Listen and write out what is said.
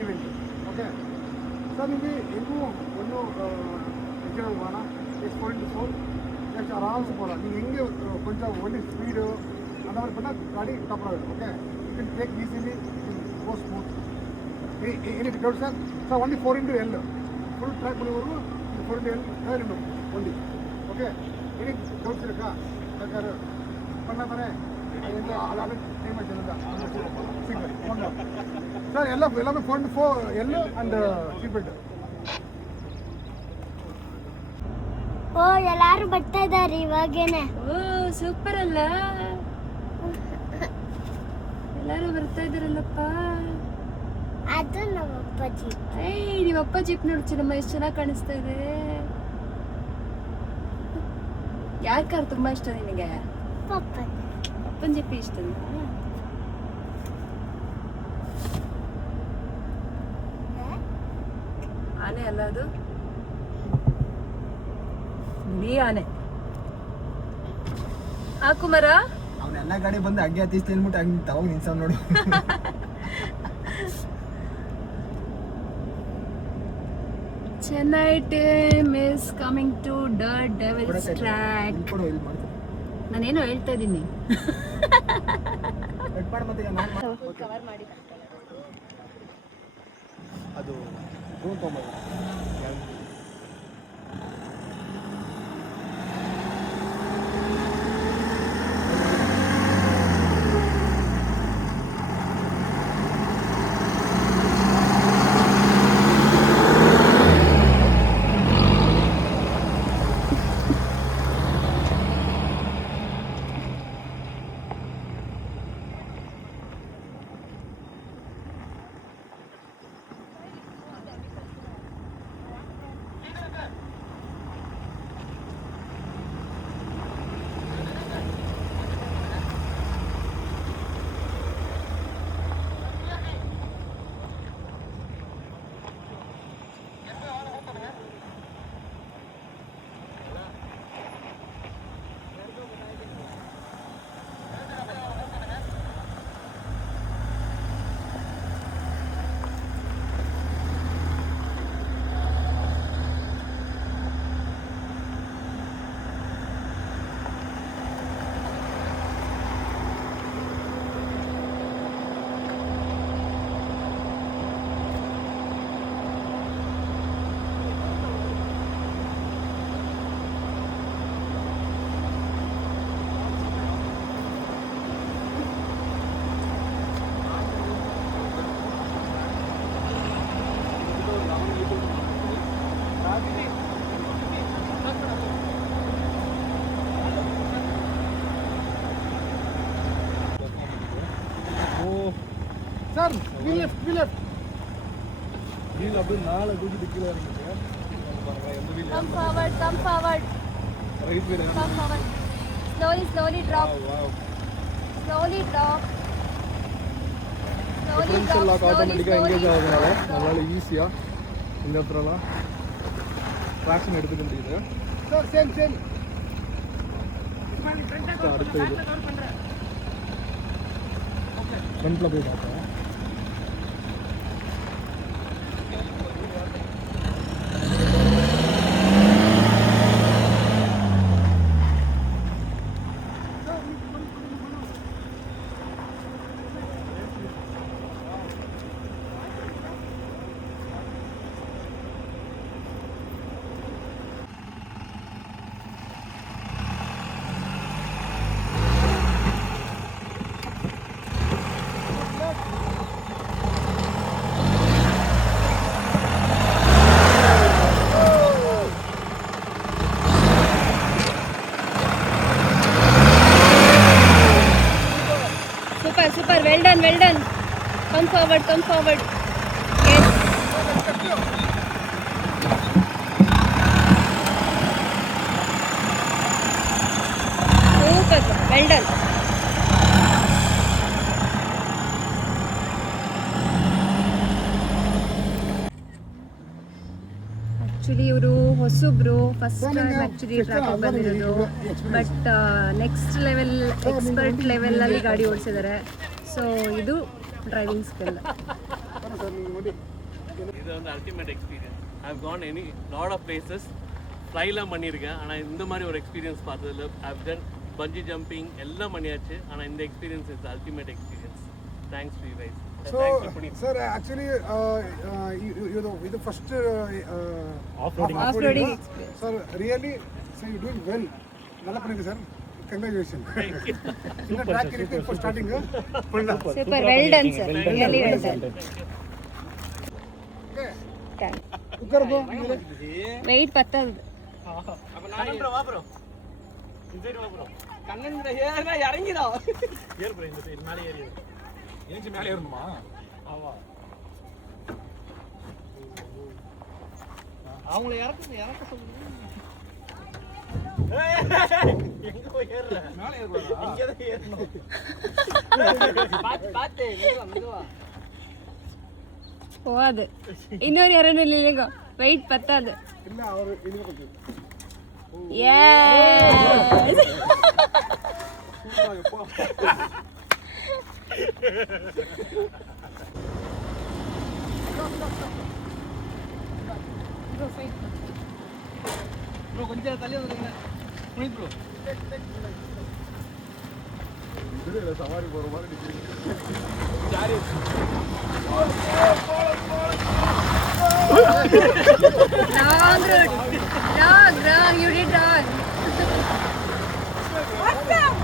Event okay sir ನಿಮಗೆ ಇನ್ನೂ ಒಂದು ಎಕ್ಸಾಮ್ ಹೋಗೋಣ ಎಷ್ಟು ಪಾಯಿಂಟ್ ಫೋರ್ ಎಷ್ಟು ಆರಾಮ್ಸೆ ಹೋಗೋಣ ನೀವು ಹೆಂಗೆ ಕೊಂಚ ಒಳ್ಳೆ ಸ್ಪೀಡು ಅನ್ನೋದ್ರ ಪಟ್ಟ ಗಾಡಿ ಟಾಪ್ ಆಗುತ್ತೆ okay you can take easily go smooth ಏನಿದೆ doubt sir sir only 4x L full track ಬರೋವರೆಗೂ 4x L ಟೈರ್ ಉಂಟು ಓನ್ಲಿ ಓಕೆ ಏನಿಗೆ ಡೌಟ್ಸ್ ಇರಕ್ಕ ಬೇಕಾದ್ರೆ பண்ணாதானே ಟೈಮ್ ಸಿಂಗಲ್ ಸರ್ ಎಲ್ಲமே 4x4 L and seat belt ಓ ಎಲ್ಲರೂ ಬರ್ತಾ ಇದ್ದಾರೆ ಇವಾಗೇನೆ ಓ ಸೂಪರ್ ಅಲ್ಲ ಎಲ್ಲರೂ ಬರ್ತಾ ಇದ್ದಾರಲ್ಲಪ್ಪ ಅದು ನಮ್ಮ ಅಪ್ಪಾಜಿ ಏಯ್ ನಿಮ್ಮ ಅಪ್ಪ ಜೀಪ್ ನೋಡಿ ಚಿನ್ನಮ್ಮ ಎಷ್ಟು ಚೆನ್ನಾಗಿ ಕಾಣಿಸ್ತಾ ಇದೆ ಯಾರ ಕಾರ್ ತುಂಬಾ ಇಷ್ಟ ನಿನಗೆ ಪಪ್ಪ ಅಪ್ಪನ ಜೀಪ್ ಇಷ್ಟನಾ ಆನೆ ಅಲ್ಲ ಅದು ಬಿಡಿ ಆನೆ ಆ ಕುಮಾರ ಅವನೆಲ್ಲ ಗಾಡಿ ಬಂದು ಹಂಗೆ ಹತ್ತಿಸ್ತಿ ಅಂದ್ಬಿಟ್ಟು ಹಂಗೆ ತವಾಗ ನಿಲ್ಸ ನೋಡು Chennai team is coming to the devils track ನಾನೇನೋ ಹೇಳ್ತಾ ಇದ್ದೀನಿ ಕವರ್ ಮಾಡಿ ಅದು ಡ್ರೋನ್ ತೊಗೊಂಬ ಸರ್ ವಿ ಲೆಫ್ಟ್ வீல் அப்படியே நாளை தூக்கிட்டு கீழே இறங்கிட்டு come forward right wheel come forward slowly drop slowly drop lock ஆட்டோமேட்டிக்காக எங்கேஜ் ஆகுதுனால நம்மளால ஈஸியாக இந்த இடத்துலலாம் ட்ராக்ஷன் எடுத்துக்க முடியுது ಸರ್ ಸೇಮ್ அடுத்த இது ஃப்ரண்ட்டில் போய் பார்த்தேன் super well done come forward yes super well done actually ಇವರು ಹೊಸಬ್ರು ಫಸ್ಟ್ ಟೈಮ್ ಆಕ್ಚುಲಿ ಟ್ರ್ಯಾಕ್ ಬಂದಿರೋದು but next level expert level ಅಲ್ಲಿ ಗಾಡಿ ಓಡಿಸಿದ್ದಾರೆ ಸೊ ಇದು ಡ್ರೈವಿಂಗ್ ಸ್ಕಿಲ್ சொல்லுங்கள் சார் நீங்கள் வந்து இது வந்து ultimate experience. I have gone any lot of places ஃப்ளைலாம் பண்ணியிருக்கேன். ஆனால் இந்த மாதிரி ஒரு எக்ஸ்பீரியன்ஸ் பார்த்ததில்ல. I have done bungee jumping எல்லாம் பண்ணியாச்சு. ஆனால் இந்த experience is ultimate experience. Thanks to you guys. So, sir, actually, இது first off-roading experience. Sir, really, sir, you doing well. நல்லா பண்ணுங்க சார். Congratulations. இந்த track இருக்கு for starting. Super, well done sir, really well done. Okay. உட்காருப்போ. Weight பத்தாது. Kannan bro வா bro. இந்த side வா bro. Kannan bro ஏறனா இறங்கிடா. ஏறு ப்ரோ இந்த சைடு மேலே ஏறு. ஏஞ்சி மேலே ஏறணுமா? ஆமா. அவங்கள இறக்க சொல்லுங்க. எங்க போய் ஏறுற? மேலே ஏறக்கூடாதா? இங்க தான் ஏறணும். பாத்து மெதுவா. போகாது. இன்னொரு யாரும் இல்லைங்க. வெயிட் பத்தாது. இல்ல அவர் இது கொஞ்சம். Yes. ப்ரோ கொஞ்சம் தள்ளி வந்துருங்க. புனித் ப்ரோ. இதுல சவாரி போற மாதிரி நிக்கிறீங்க. Zari. Wrong route. Wrong, you did wrong. What's up?